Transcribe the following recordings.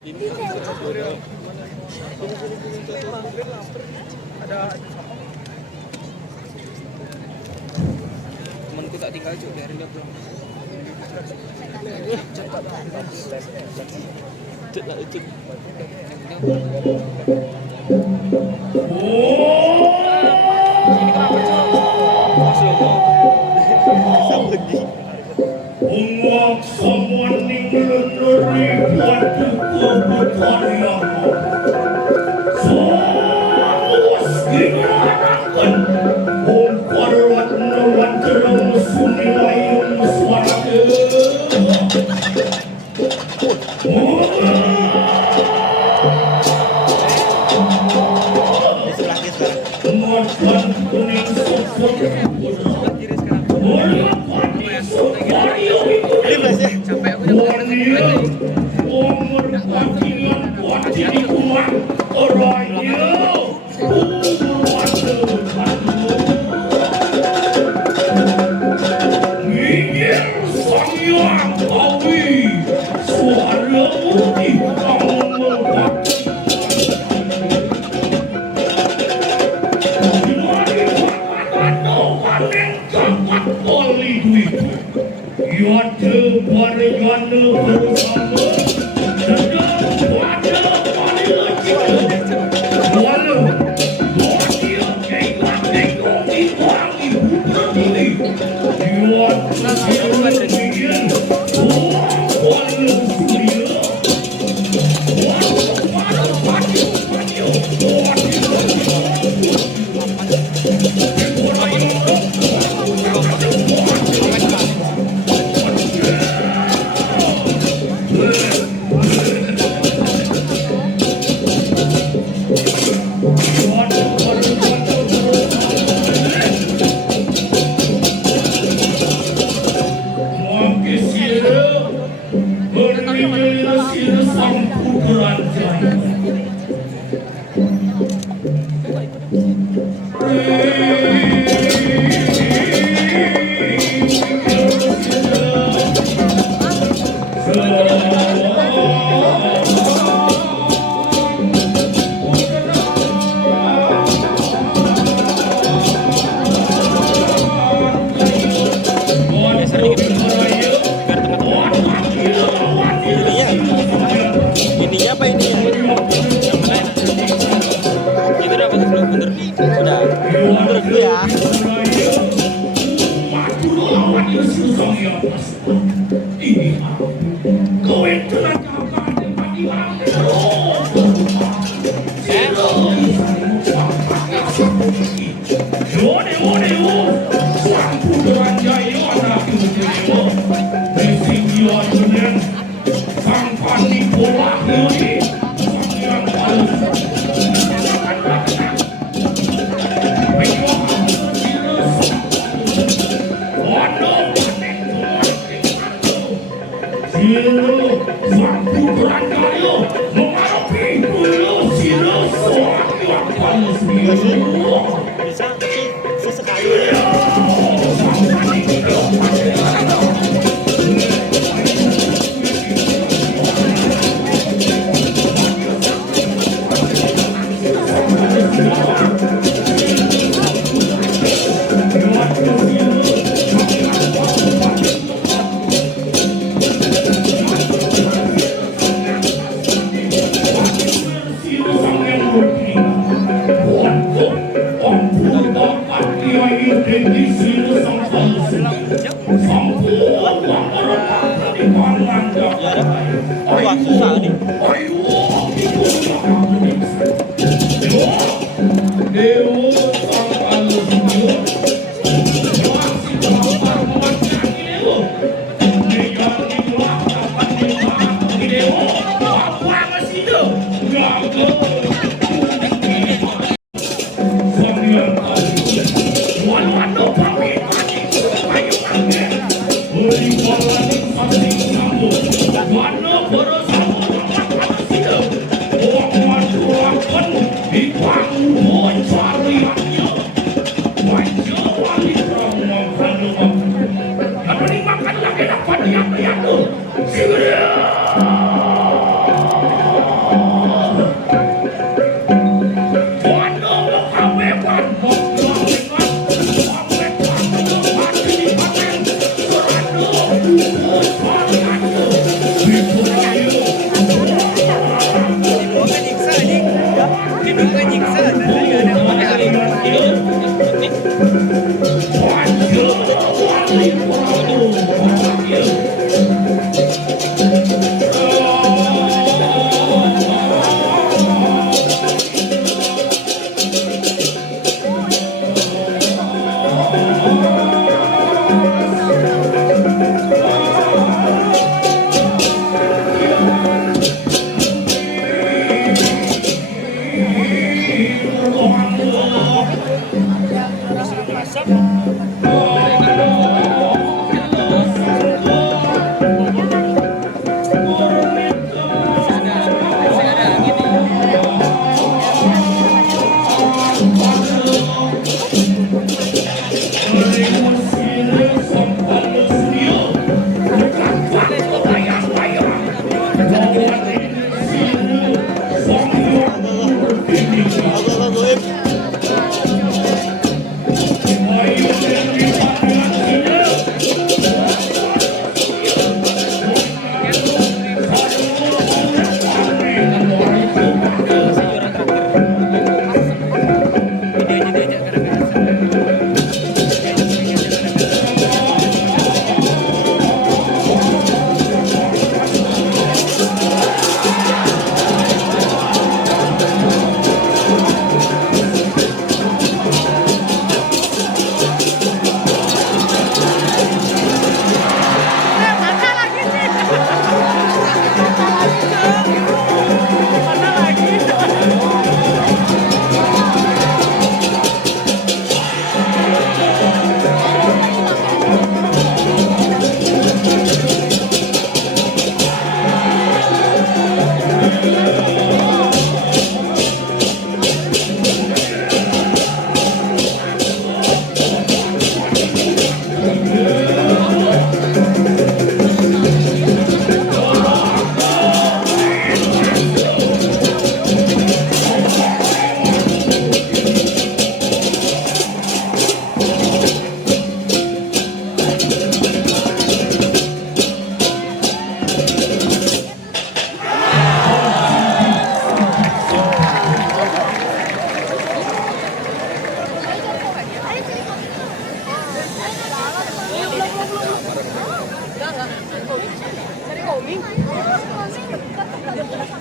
Ini ada temanku tak tinggal cuy, biarin dia pulang. Ungwak someone ninggaluri buat buku berkarya. Somus gimanakan Ongkar watna terang sunilayung suaraga. Makan kuning sosok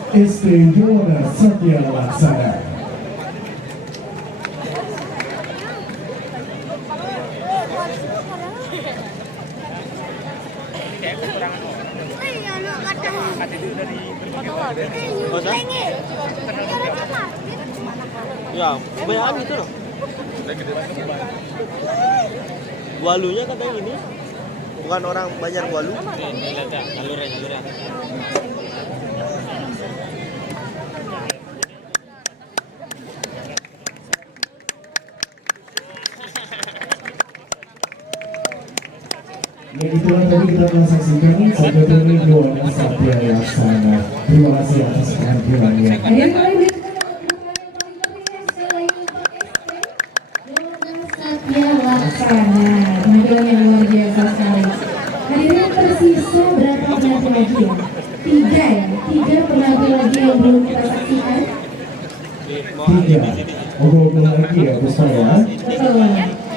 SD Yuwana Satya Laksana. Ya, kebanyakan gitu loh. Walunya katanya gini. Bukan orang Banjar Walu. Lihat ya, jalurnya. Ya itulah tadi kita telah saksikan Sekretari Yuwana Satya Laksana. Terima kasih atas kehadirannya. Satya Laksana, penampilan yang luar biasa sekali. Hadirin tersisa berapa penampilan lagi ya? Tiga penampilan lagi yang belum kita saksikan. Tiga. Obrol lagi ya Gus ya. Betul.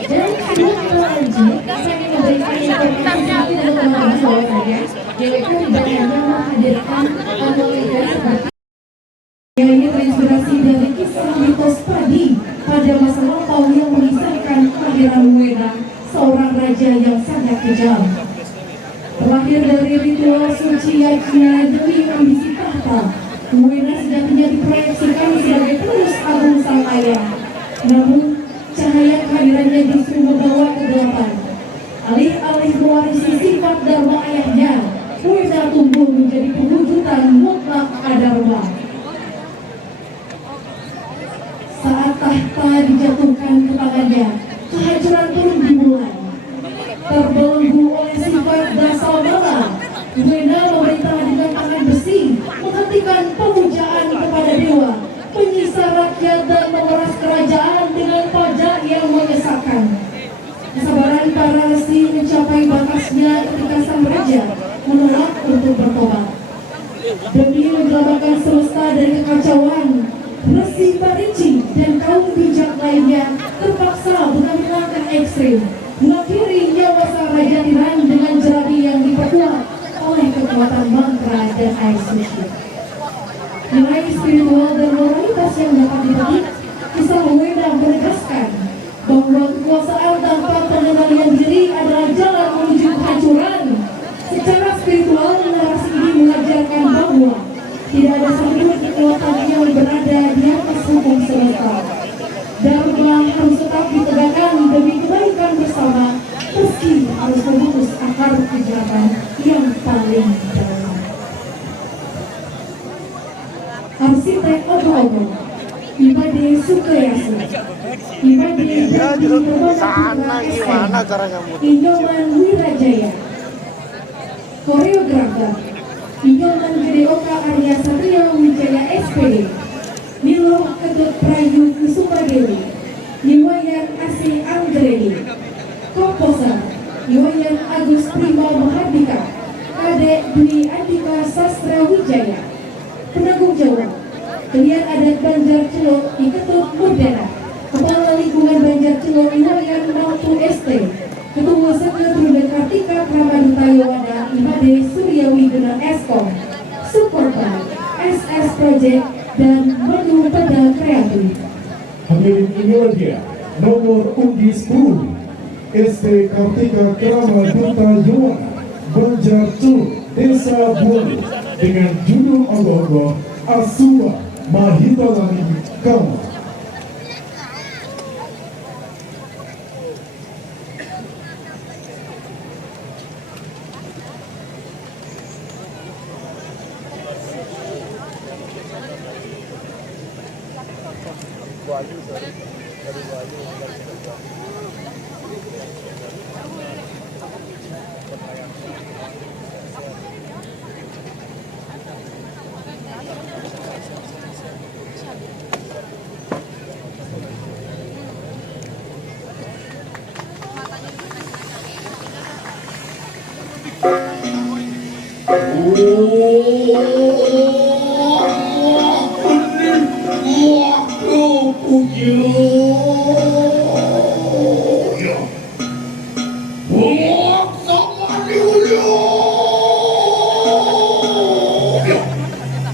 Dan sebelum kita lanjut, saya ingin memberikan informasi sedikit untuk teman-teman bahwasanya GWK tidak hanya menghadirkan komunitas seperti yang ini terinspirasi dari kisah mitos padi pada masa lampau yang mengisahkan kelahiran Muena, seorang raja yang sangat kejam. Terlahir dari ritual suci yajna demi ambisi tahta, Muena sejatinya diproyeksikan sebagai penerus agung sang ayah. Namun, cahaya kehadirannya justru membawa kegelapan. Alih-alih mewarisi sifat dharma ayahnya, Muena tumbuh menjadi pewujudan mutlak adharma. Saat tahta dijatuhkan ke tangannya, kehancuran pun dimulai. Terbelenggu oleh sifat dasar bala, Muena memerintah dengan tangan besi, menghentikan pemujaan kepada dewa, menyisa rakyat dan memeras kerajaan dengan pajak yang mengesahkan. Kesabaran para resi mencapai batasnya ketika sang raja menolak untuk bertobat. Demi menyelamatkan semesta dari kekacauan, Resi Parici dan kaum bijak lainnya terpaksa mengambil langkah ekstrim, mengakhiri nyawa sang raja tiran dengan jerabi yang diperkuat oleh kekuatan mantra dan air suci. Nilai spiritual dan moralitas yang dapat dipetik, kisah Muena menegaskan bahwa kekuasaan tanpa pengendalian diri adalah jalan menuju kehancuran. Secara spiritual, narasi ini mengajarkan bahwa tidak ada satupun kekuatan yang berada di atas hukum semesta. Dharma harus tetap ditegakkan demi kebaikan bersama, meski harus memutus akar kejahatan yang paling dalam. Arsitek obrol Imade Sukayasu, Imade Sana gimana caranya muter? Inyoman Wirajaya, koreografer Inyoman Gede Oka Arya Satria Wijaya SPD, Nilo Ketut Prayu Kusuma Dewi, Niwayan Asih Anggreni, komposer Niwayan Agus Prima Mahardika, Kadek Dwi Andika Sastra Wijaya, penanggung jawab Pilihan Adat Banjar Celok Iketut Murdana, Kepala Lingkungan Banjar Celok Niwayan Mampu ST, Ketua Sekretariat Kartika Kramaduta Yowana Imade Suryawi dengan Eskom, Supporter SS Project dan Menu Pada Kreatif. Hadirin inilah dia nomor undi 10 SD Kartika Kramaduta Yowana Banjar Celuk Desa Bualu dengan judul ogoh-ogoh Asuwa Mahita Lani Kama.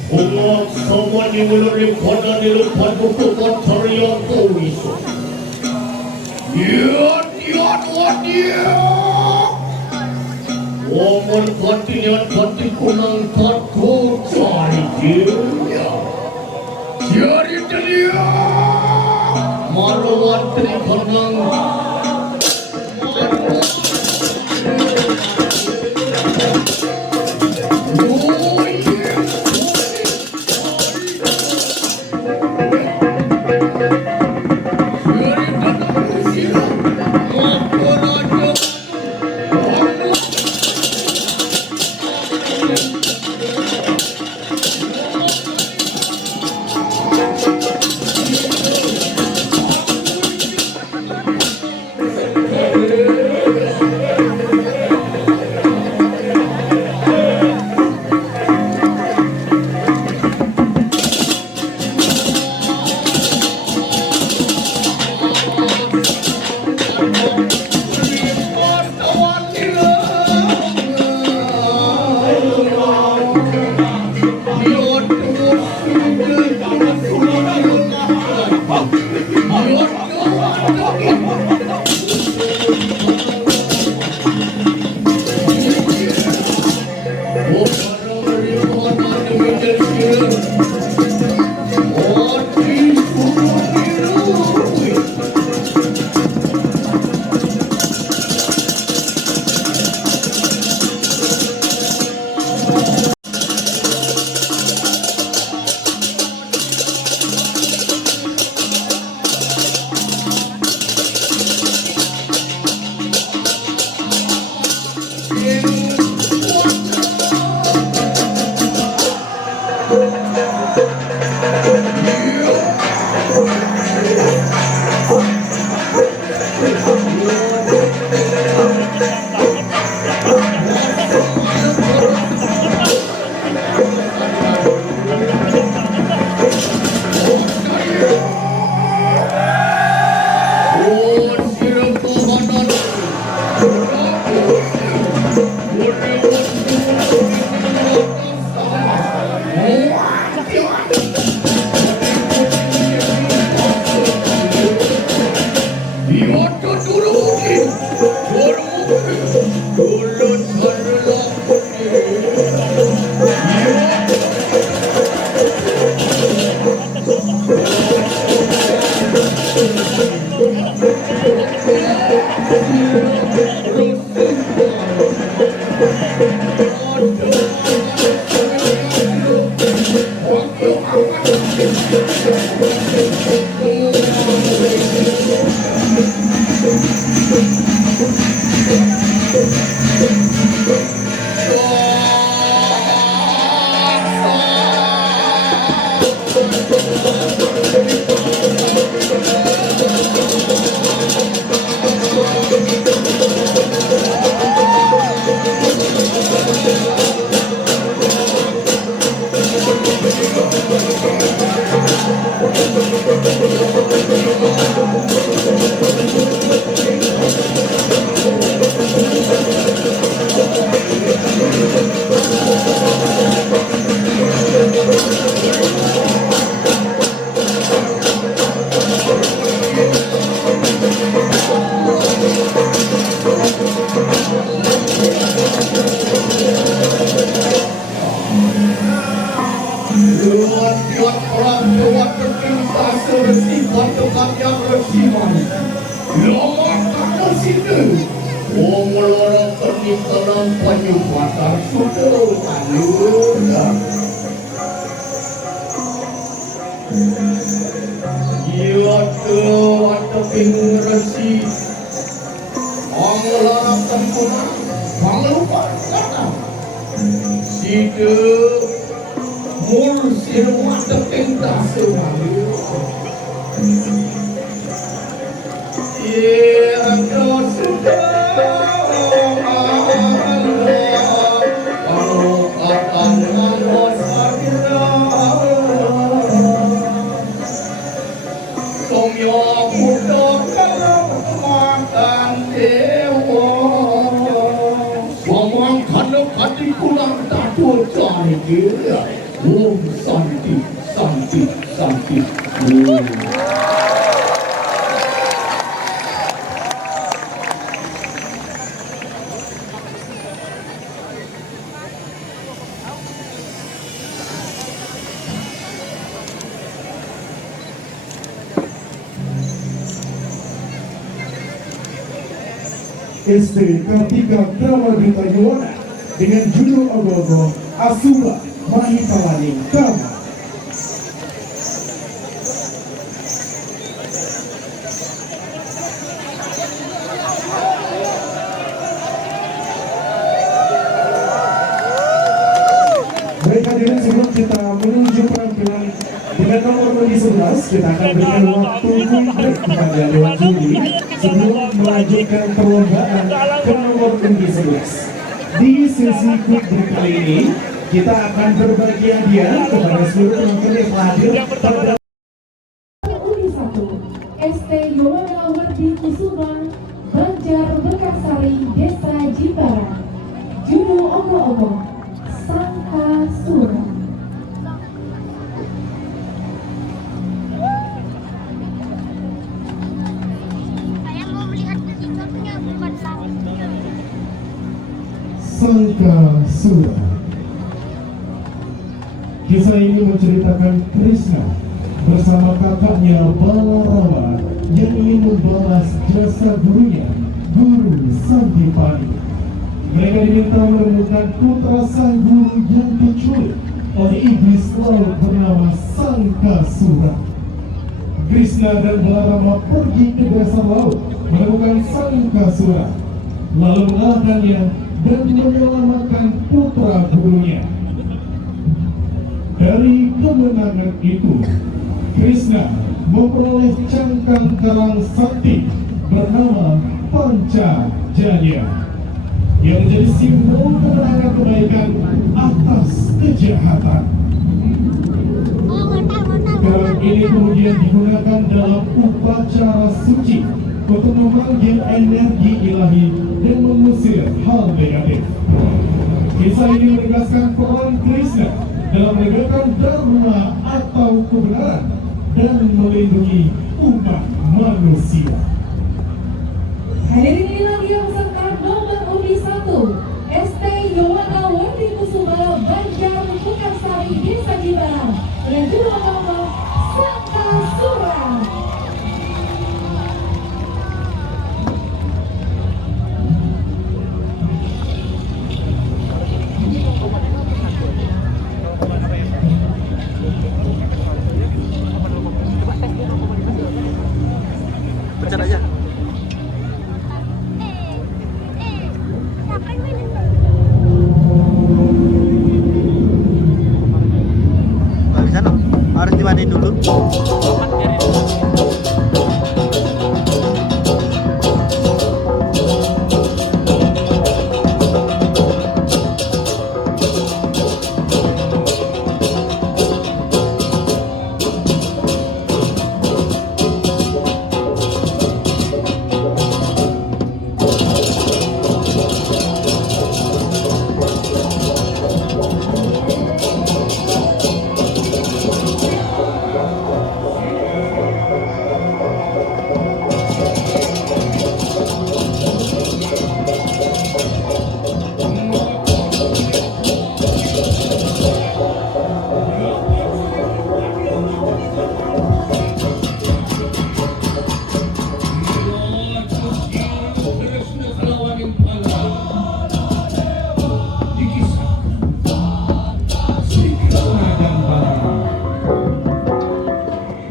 Umat sama dimulai pada dilupan buku kotoria kuiso. Dia. Omun kontinian kotik kunang tatku cari dia. Cari dia. Marwatri kunang. Santi, Santi, Santi. SD Kartika Kramadita Yuwana dengan judul ogoh-ogoh Asura Mahitawani Kama. Baik hadirin, sebelum kita menuju penampilan dengan nomor 11, kita akan berikan waktu break kepada Dewan Juri sebelum melanjutkan perlombaan ke nomor 11. Di sesi quick break kali ini, kita akan berbagi hadiah kepada seluruh penonton yang hadir pada Uni 1 ST Yowana Wardi Kusuma Banjar Bekarsari Desa Jimbaran. Judul ogoh-ogoh Sangka Sura. Saya mau melihat sesuatunya bukan langitnya. Sangka Sura. Kisah ini menceritakan Krishna bersama kakaknya Balarama yang ingin membalas jasa gurunya, Guru Sandipani. Mereka diminta menemukan putra sang guru yang diculik oleh iblis laut bernama Sangkasura. Krishna dan Balarama pergi ke dasar laut menemukan Sangkasura, lalu mengalahkannya dan menyelamatkan putra gurunya. Dari kemenangan itu, Krishna memperoleh cangkang karang sakti bernama Pancajanya yang menjadi simbol kemenangan kebaikan atas kejahatan. Karang ini kemudian digunakan dalam upacara suci untuk memanggil energi ilahi dan mengusir hal negatif. Kisah ini menegaskan peran Krishna dalam menegakkan dharma atau kebenaran dan melindungi umat manusia. Hadirin inilah dia peserta nomor Uni 1 ST Yowana Wardi Kusuma Banjar Bekarsari Desa Jimbaran dengan judul ogoh-ogoh Sangka Sura. Pencet aja. Siapa yang main itu? Nggak bisa dong, harus dimatiin dulu.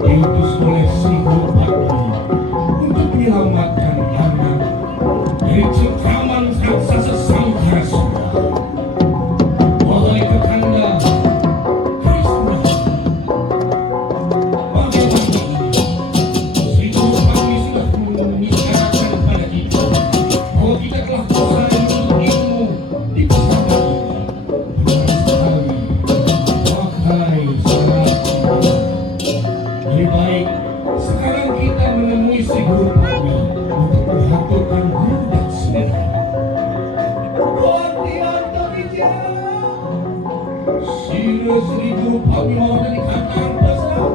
Diutus oleh Sri Gopati untuk menyelamatkan anak dari cengkraman raksasa Sangkasura. Wahai Kakanda Krishna, bagaimana Sri Gopati sudah mengisyaratkan kepada kita bahwa kita telah bersama untuk ilmu di pesantren ini. Wahai saudara, lebih baik sekarang kita menemui si Guru Pati untuk mengaturkan budak sendiri. Sira Sri Guru Pati kami mau dari kandang besar.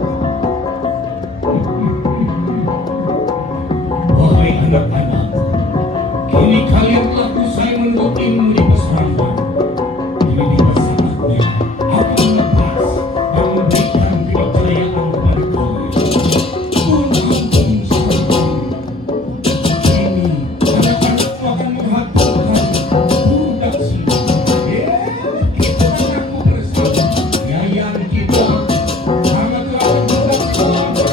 Wahai anak-anak, kini kalian telah usai menuntut ilmu di pesantren. Kini tiba saatnya aku melepas dan memberikan kepercayaan kepada kalian. Pun ampun saudara. Kini anak-anakku akan menghadapkan budak sini. Kita anakku bersama. Yayan kita sangatlah budak keluarga.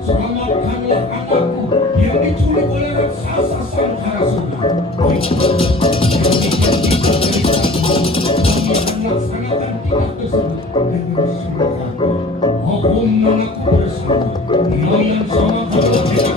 Selamatkanlah anakku yang diculik oleh raksasa Sangkarasuna. Yang dijanjikan dari Kami akan melaksanakan tindak tersebut dengan semangat. Hukum mengaku bersama. Yayan sama kalau tidak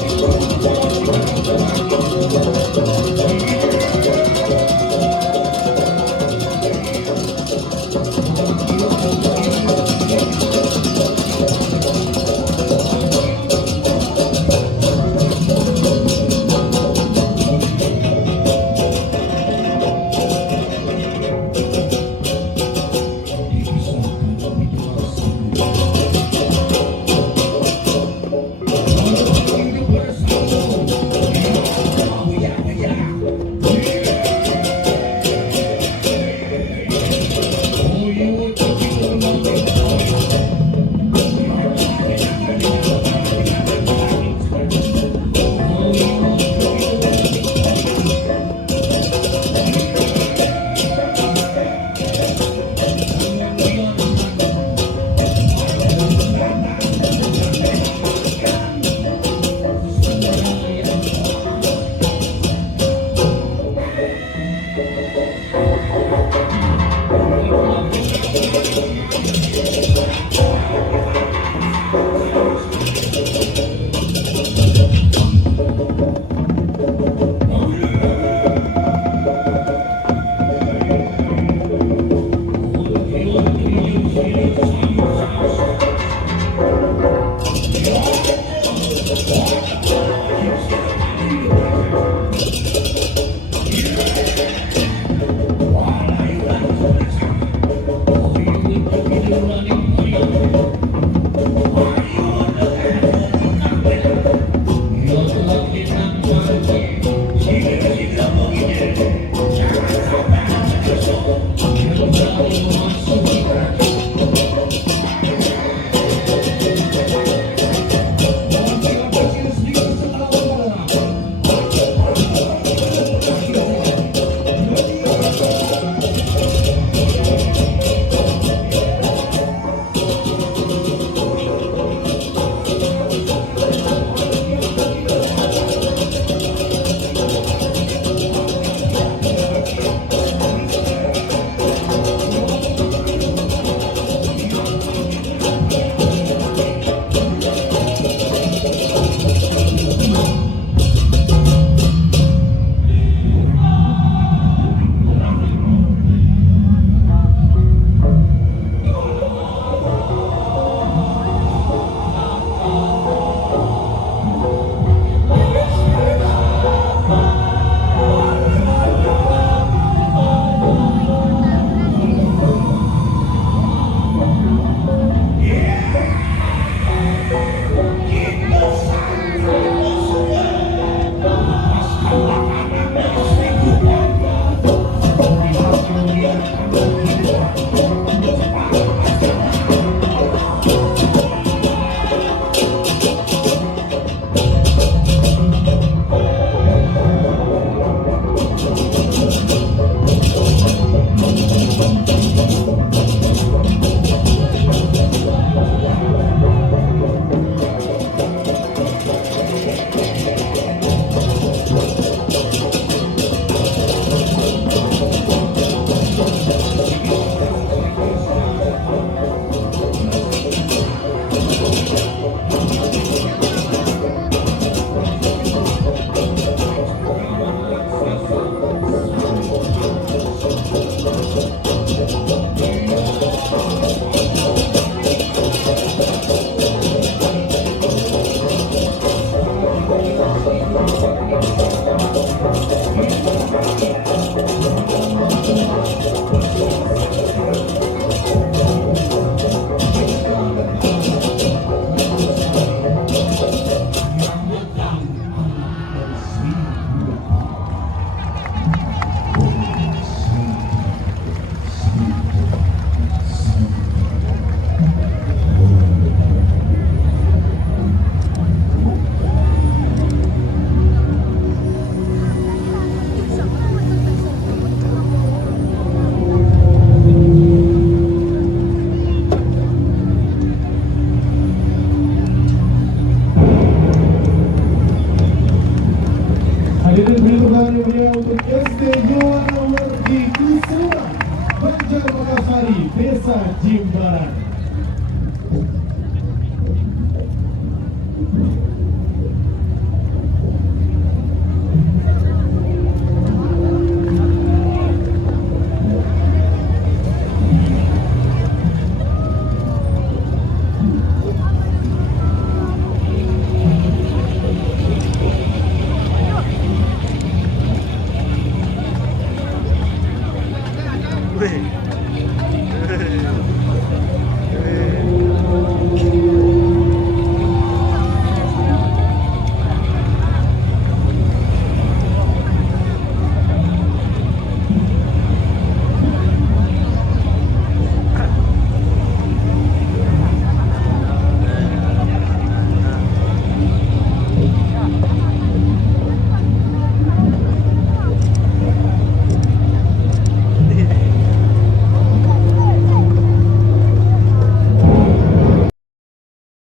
Desa Jimbaran.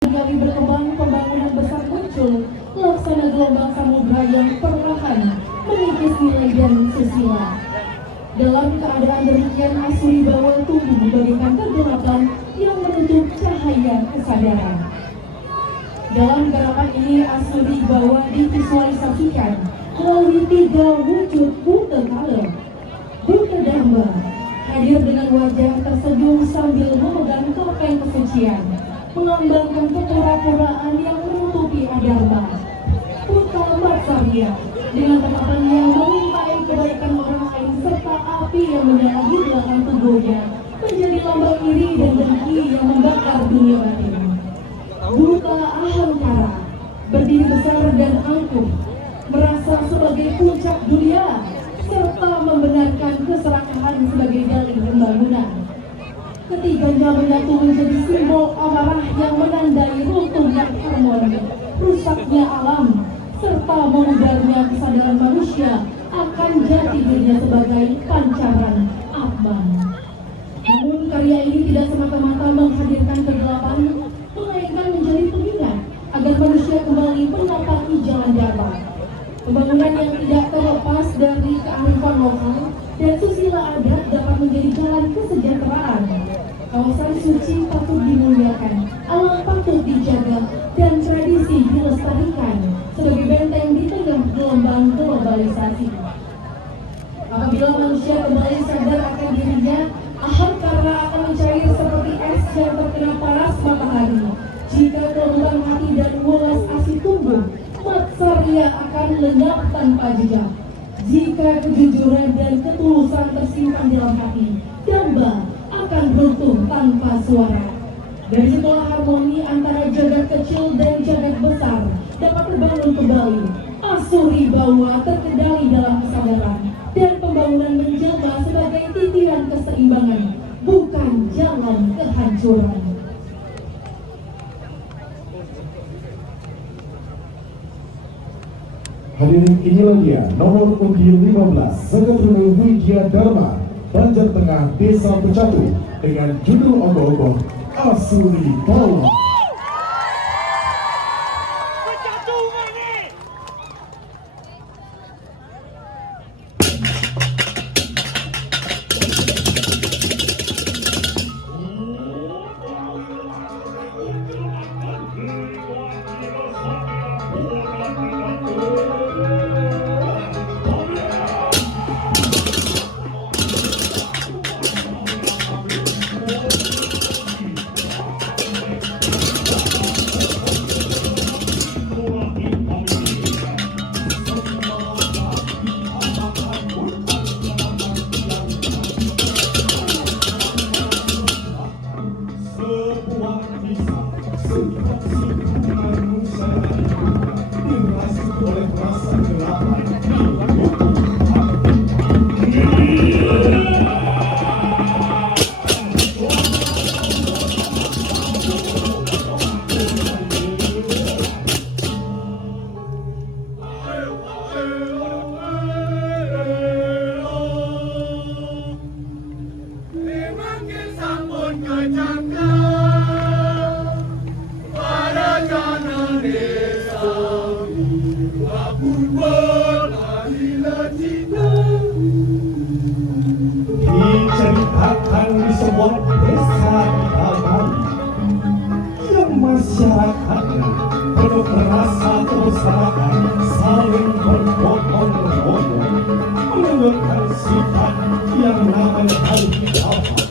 Kali berkembang pembangunan besar muncul, laksana gelombang samudra yang perlahan mengikis nilai dan susila. Dalam keadaan demikian, Asuribawa tumbuh bagaikan kegelapan yang menutup cahaya kesadaran. Dalam gerakan ini, Asuribawa divisualisasikan melalui 3 wujud Buddha Kala. Buddha Dhamma hadir dengan wajah tersenyum sambil memegang topeng kesucian, melambangkan kepura-puraan yang menutupi adharma. Buddha Matsarya dengan tatapan yang mengintai kebaikan orang lain serta api yang menyala di belakang tubuhnya menjadi lambang iri dan dengki yang membakar dunia batin. Buddha Ahamkara berdiri besar dan angkuh, merasa sebagai puncak dunia serta membenarkan keserakahan sebagai dalih pembangunan. Ketiganya menyatu menjadi simbol amarah yang menandai runtuhnya harmoni, rusaknya alam, serta memudarnya kesadaran manusia akan jati dirinya sebagai pancaran Atman. Namun karya ini tidak semata-mata menghadirkan kegelapan, melainkan menjadi pengingat agar manusia kembali menapaki jalan Dharma. Pembangunan yang tidak terlepas dari kearifan lokal dan susila adat dapat menjadi jalan kesejahteraan. Kawasan suci patut dimuliakan, alam patut dijaga, dan tradisi dilestarikan sebagai benteng di tengah gelombang globalisasi. Apabila manusia kembali sadar akan dirinya, ahamkara akan mencair seperti es yang terkena panas matahari. Jika kelembutan hati dan welas asih tumbuh, matsarya akan lenyap tanpa jejak. Jika kejujuran dan ketulusan tersimpan dalam hati, Damba akan runtuh tanpa suara. Dari situlah harmoni antara jagat kecil dan jagat besar dapat terbangun kembali. Asuribawa terkendali dalam kesadaran dan pembangunan menjelma sebagai titian keseimbangan, bukan jalan kehancuran. Hadirin, inilah dia nomor undi 15 Seketrunai Widya Dharma Banjar Tengah Desa Pecatu dengan judul ogoh-ogoh Asuribawa. Diceritakan di sebuah desa kemenangan hari apa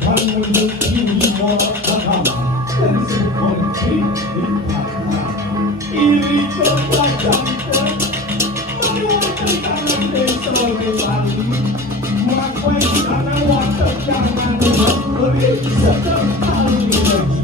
dan menuju muara agama dan sekonci di kata ini kebacaan menyuarakan tangan desa lelaki melakukan karena waktu jangan beri sedang kali lagi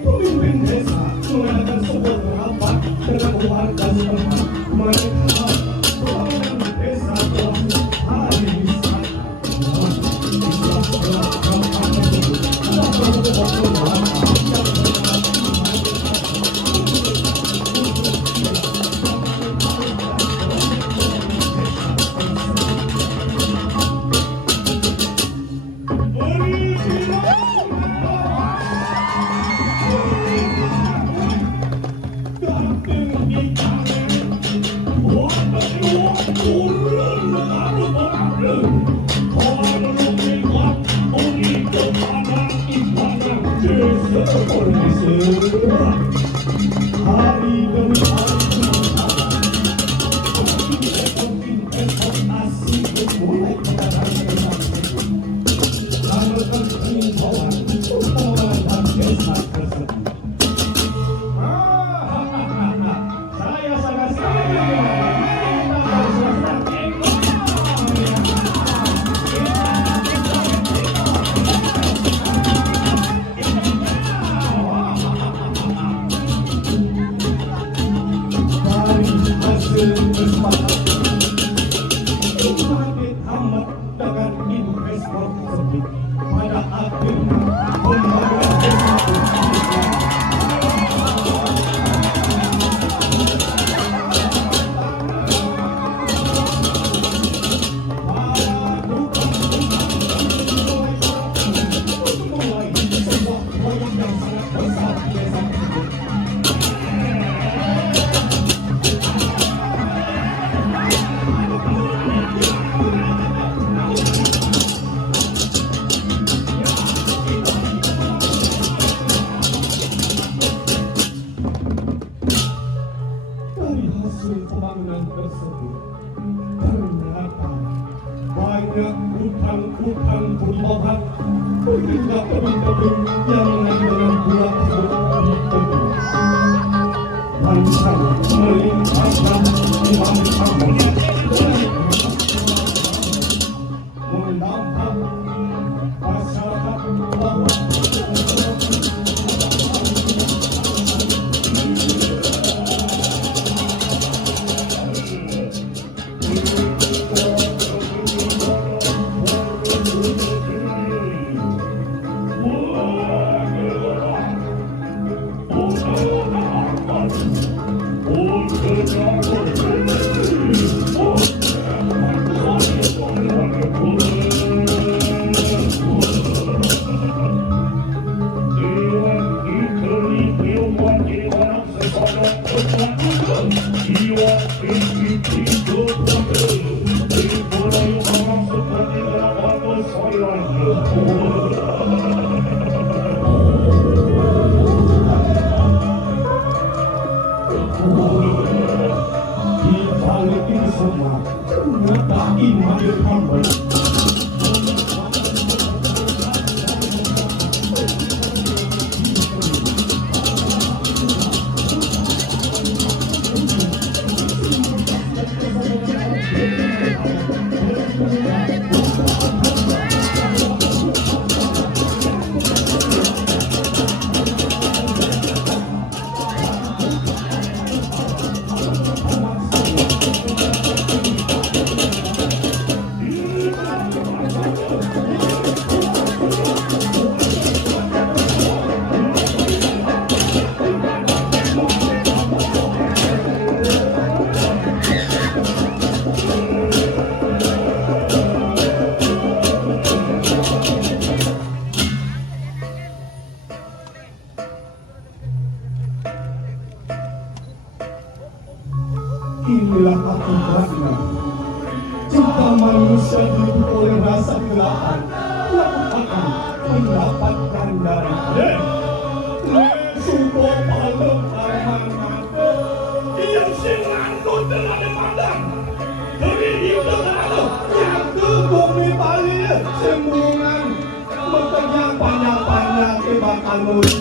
pemimpin desa mengadakan sebuah rapat dengan warga setempat. Mereka pembangunan desa telah hari wisata. Setelah rapat tersebut telah berbuat hari demi hari mulai saya sangat dari hasil kesepakatan Ibrahim Ahmad dengan investor tersebut pada akhirnya pembangunan desa mulai sebuah proyek yang sangat besar di desa tersebut. Dari hasil pembangunan tersebut ternyata banyak hutang-hutang perumahan hingga tebing-tebing yang dengan bulat ditebus. Langsung melimpahkan Imam Ahmad menambah masyarakat bahwa di balik ini semua ternyata Imam Ahmad itulah akibatnya. Cinta manusia dihidup oleh rasa kegelapan, akan mendapatkan dari support pahala armana. Ia selalu telah dipandang dari hidup lalu yang ke bumi Bali sembungan berteriak banyak-banyak bakal mulut.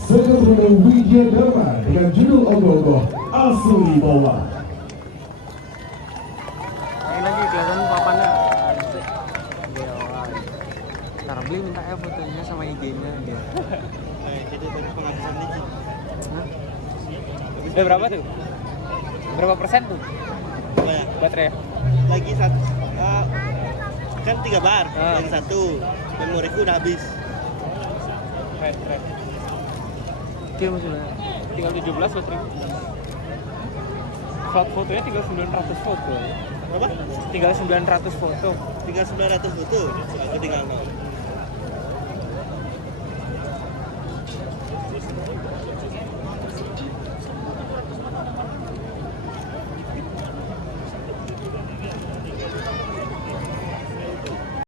Sekarang Widya Dharma dengan judul Ogoh-Ogoh Asli Bawah. Ini lagi kelihatan papannya. Ntar beli minta ya fotonya sama IG-nya dia. Jadi tadi penghabisan listrik. Udah berapa tuh? Berapa persen tuh Banyak. baterai? Lagi satu, kan 3 bar, Ah. lagi 1. Memoriku udah habis. Keren. Dia masih banyak. Tinggal 17 baterai. Fotonya tinggal 900 foto. Berapa? Tinggal 900 foto. Tinggal 900 foto. Aku tinggal 0.